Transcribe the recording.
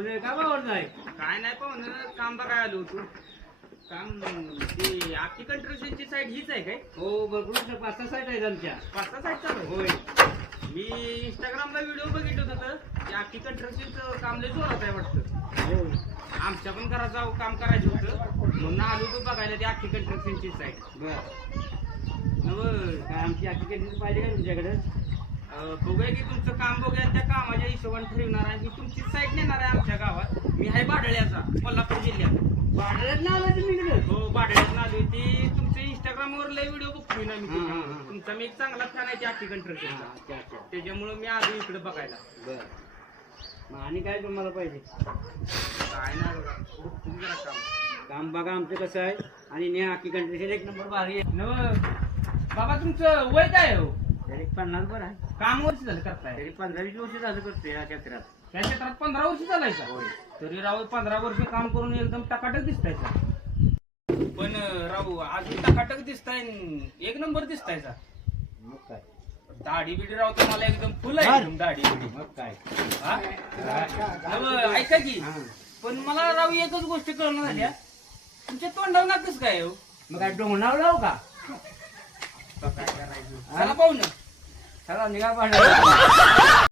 पाहुणे का पाहुणे नाही? काय नाही पाहुणे, काम बघायला आलो होतो. काम ती आखी कंस्ट्रक्शनची साईड हीच आहे काय? हो भरपूर 5-6 साईट आहेत आमच्या. 5-6 साईड चालू आहे. होय. मी इंस्टाग्रामला व्हिडिओ बघितलं होतं ते आखी कंस्ट्रक्शनचं काम लय जोरात आहे वाटतं. हो. आमच्या पण घरात जाऊ काम करायचं होतं म्हणून आलो होतो बघायला ती आखी कंस्ट्रक्शनची साईड. नव काय आमची ऍप्लिकेशन पाहिजे का तुमच्याकडे? बघूया की तुमचं काम बघूया, त्या कामाच्या हिशोबाने ठरवणार आहे. मी तुमची साईट नेणार आहे आमच्या गावात. मी आहे बाडळ्याचा, कोल्हापूर जिल्ह्यात. भाड्यात ना आलं तुम्ही इकडे? हो बाडळ्यात आली ती. तुमचे इंस्टाग्रामवर लय व्हिडिओ बघतोय ना मी. हा. तुमचा मी एक चांगला फॅन आहे आखी कंस्ट्रक्शनचा. त्याच्यामुळे मी आलो इकडे बघायला. बर. मग आणि काय तुम्हाला पाहिजे? काय नाही बघा, तुम्ही जरा काम. काम बघा आमचं कसं आहे आणि न्या की कंडिशन एक नंबर भारी आहे. नव बाबा तुमचं वय काय हो? तरी 50 वर आहे. काम वर्ष झालं करताय? तरी 15-20 वर्ष झालं करते या क्षेत्रात. त्या क्षेत्रात 15 वर्ष चालायचं. होय. तरी राव 15 वर्ष काम करून एकदम टकाटक दिसतायचा. पण राव अजून टकाटक दिसताय, एक नंबर दिसतायचा. मग काय? दाढी बिडी राव तुम्हाला एकदम फुल आहे एकदम दाढी बिडी. मग काय? हा? नव, ऐका की, हा. पण मला राव एकच गोष्ट कळणार झाल्या, तुमच्या तोंडावर नाकच काय हो? मग काय डोंगणाव लावू का? काय करायचं? चला पाहू ना. चला निघा पाहिजे.